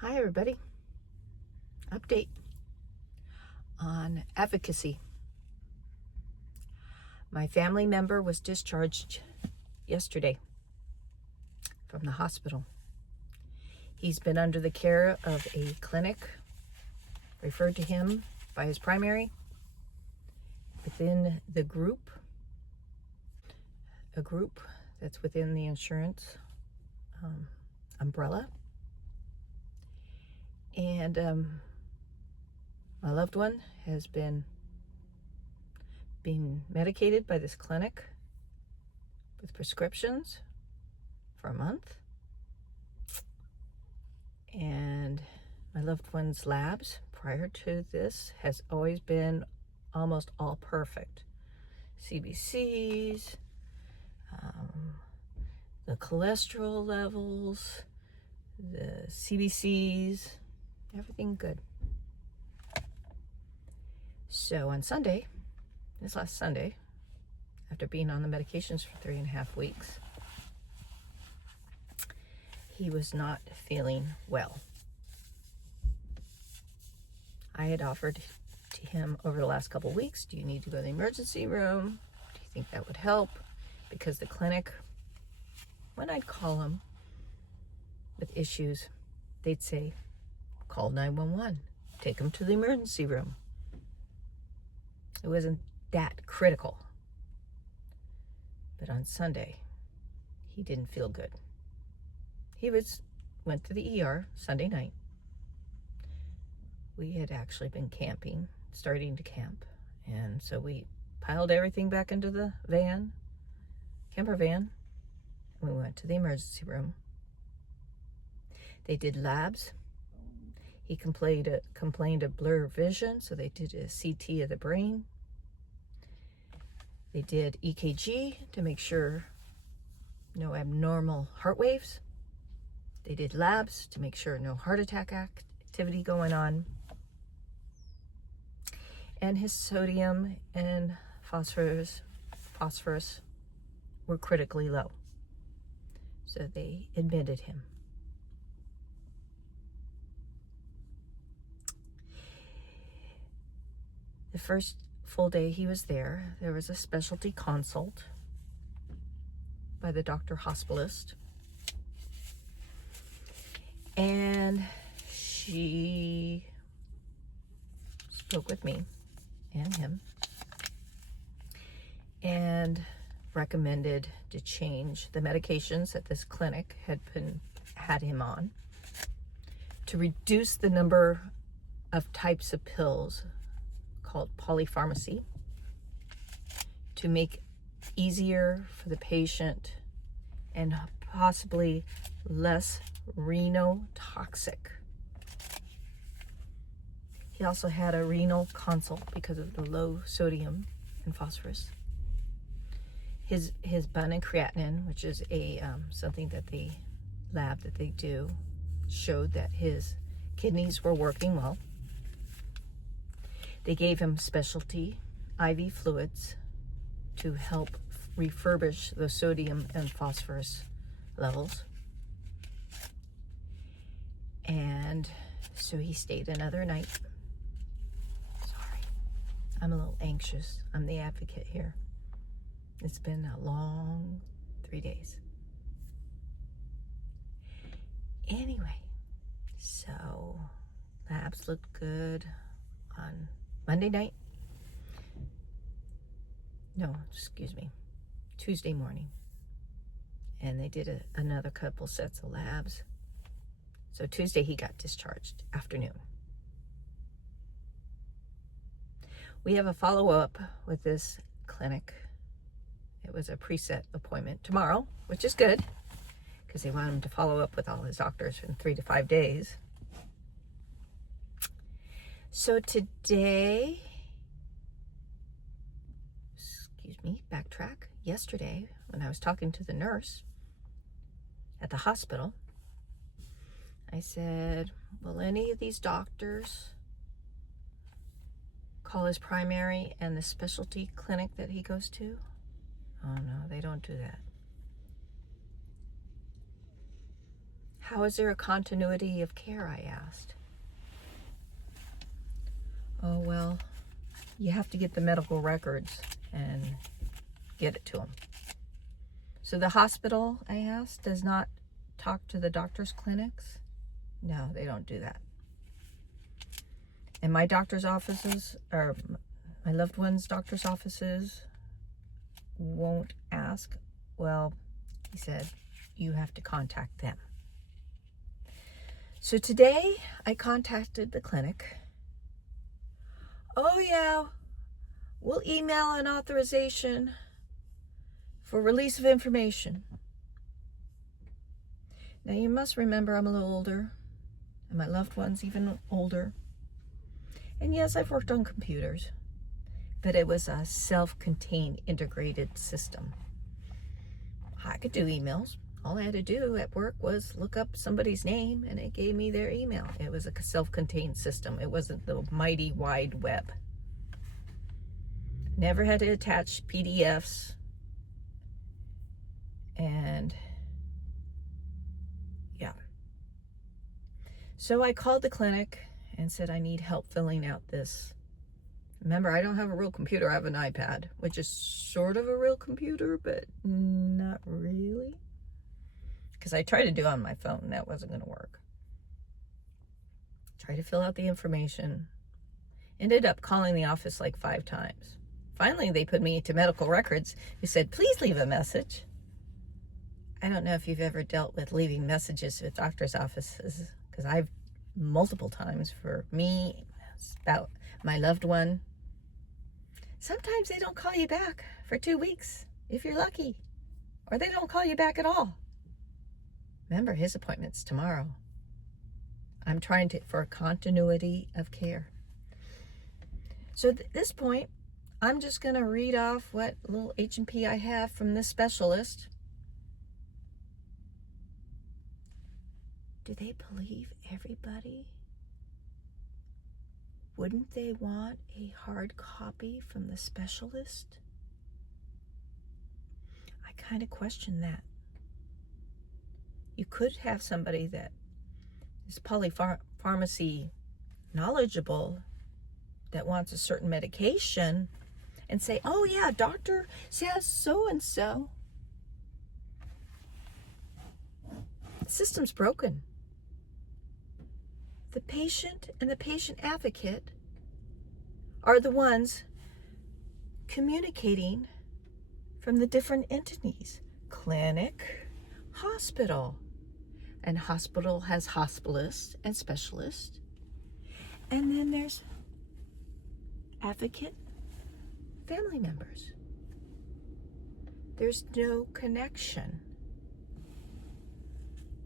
Hi everybody. Update on advocacy. My family member was discharged yesterday from the hospital. He's been under the care of a clinic referred to him by his primary within the group, a group that's within the insurance umbrella. And my loved one has been being medicated by this clinic with prescriptions for a month. And my loved one's labs prior to this has always been almost all perfect. CBCs, the cholesterol levels, the CBCs, everything good. So on Sunday, this last Sunday, after being on the medications for 3.5 weeks, he was not feeling well. I had offered to him over the last couple of weeks, do you need to go to the emergency room? Do you think that would help? Because the clinic, when I'd call him with issues, they'd say, call 911, take him to the emergency room. It wasn't that critical. But on Sunday, he didn't feel good. He went to the ER Sunday night. We had actually been camping, starting to camp. And so we piled everything back into the camper van. And we went to the emergency room. They did labs. He complained of blurred vision, so they did a CT of the brain. They did EKG to make sure no abnormal heart waves. They did labs to make sure no heart attack activity going on. And his sodium and phosphorus were critically low. So they admitted him. The first full day he was there was a specialty consult by the doctor hospitalist. And she spoke with me and him and recommended to change the medications that this clinic had him on to reduce the number of types of pills called polypharmacy, to make easier for the patient and possibly less renotoxic. He also had a renal consult because of the low sodium and phosphorus. His bun and creatinine, which is a something that the lab that they do, showed that his kidneys were working well. They gave him specialty IV fluids to help refurbish the sodium and phosphorus levels. And so he stayed another night. Sorry, I'm a little anxious. I'm the advocate here. It's been a long 3 days. Anyway, so labs looked good on Monday night. Tuesday morning. And they did another couple sets of labs. So Tuesday he got discharged afternoon. We have a follow-up with this clinic. It was a preset appointment tomorrow, which is good because they want him to follow up with all his doctors in 3 to 5 days. So today, backtrack. Yesterday, when I was talking to the nurse at the hospital, I said, will any of these doctors call his primary and the specialty clinic that he goes to? Oh no, they don't do that. How is there a continuity of care, I asked. Oh, well, you have to get the medical records and get it to them. So the hospital, I asked, does not talk to the doctor's clinics? No, they don't do that. And my doctor's offices, or my loved one's doctor's offices, won't ask. Well, he said, you have to contact them. So today I contacted the clinic. Oh yeah, we'll email an authorization for release of information. Now you must remember I'm a little older, and my loved one's even older. And yes, I've worked on computers, but it was a self-contained integrated system. I could do emails. All I had to do at work was look up somebody's name and it gave me their email. It was a self-contained system. It wasn't the mighty wide web. Never had to attach PDFs. And yeah. So I called the clinic and said, I need help filling out this. Remember, I don't have a real computer. I have an iPad, which is sort of a real computer, but not really. Because I tried to do it on my phone. That wasn't going to work. Tried to fill out the information. Ended up calling the office like 5 times. Finally, they put me to medical records, who said, please leave a message. I don't know if you've ever dealt with leaving messages with doctor's offices, because I've multiple times for me, about my loved one. Sometimes they don't call you back for 2 weeks, if you're lucky. Or they don't call you back at all. Remember, his appointment's tomorrow. I'm trying for a continuity of care. So at this point, I'm just going to read off what little H&P I have from this specialist. Do they believe everybody? Wouldn't they want a hard copy from the specialist? I kind of question that. You could have somebody that is polypharmacy knowledgeable that wants a certain medication and say, oh yeah, doctor says so-and-so. The system's broken. The patient and the patient advocate are the ones communicating from the different entities. Clinic, hospital. And hospital has hospitalists and specialists. And then there's advocate, family members. There's no connection.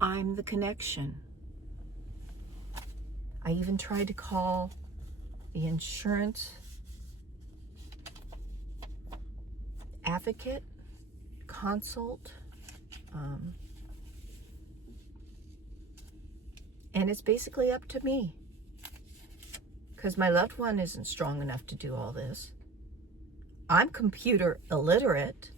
I'm the connection. I even tried to call the insurance advocate, consult, and it's basically up to me, because my loved one isn't strong enough to do all this. I'm computer illiterate.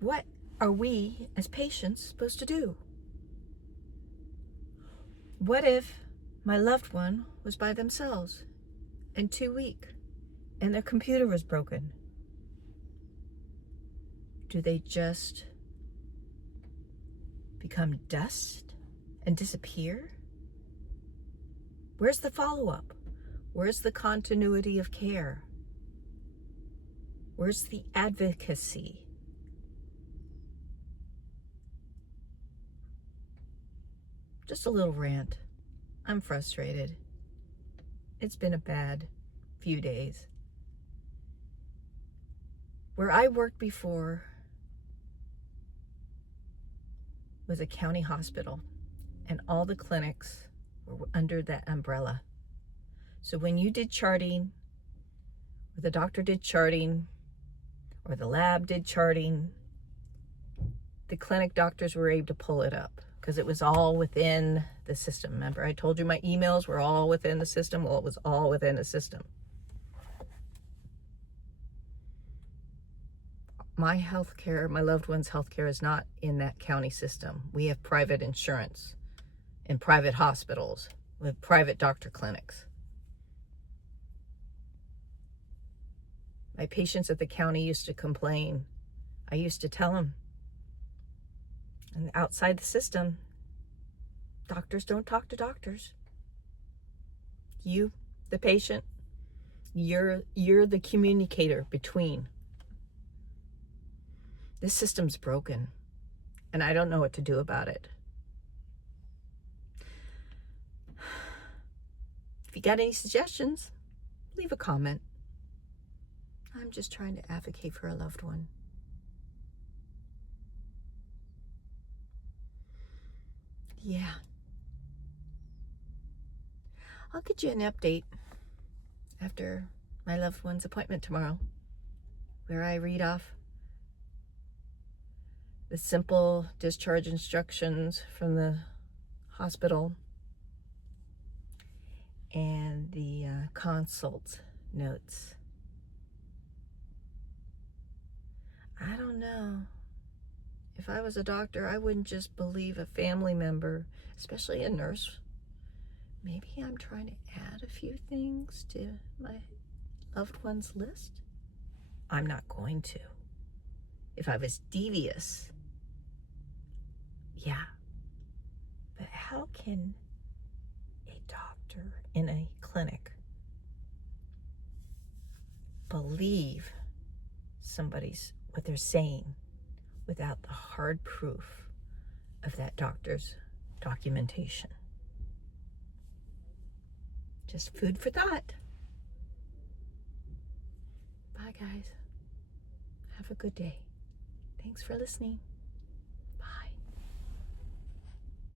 What are we as patients supposed to do? What if my loved one was by themselves and too weak and their computer was broken? Do they just become dust and disappear? Where's the follow-up? Where's the continuity of care? Where's the advocacy? Just a little rant. I'm frustrated. It's been a bad few days. Where I worked before was a county hospital, and all the clinics were under that umbrella. So when you did charting, or the doctor did charting, or the lab did charting, the clinic doctors were able to pull it up because it was all within the system. Remember, I told you my emails were all within the system? Well, it was all within the system. my healthcare, my loved one's healthcare is not in that county system. We have private insurance and private hospitals with private doctor clinics. My patients at the county used to complain. I used to tell them, and outside the system, doctors don't talk to doctors. You, the patient, you're the communicator between. This system's broken, and I don't know what to do about it. If you got any suggestions, leave a comment. I'm just trying to advocate for a loved one. Yeah. I'll get you an update after my loved one's appointment tomorrow, where I read off the simple discharge instructions from the hospital and the consult notes. I don't know. If I was a doctor, I wouldn't just believe a family member, especially a nurse. Maybe I'm trying to add a few things to my loved one's list. I'm not going to. If I was devious, yeah. But how can a doctor in a clinic believe what they're saying without the hard proof of that doctor's documentation? Just food for thought. Bye, guys. Have a good day. Thanks for listening.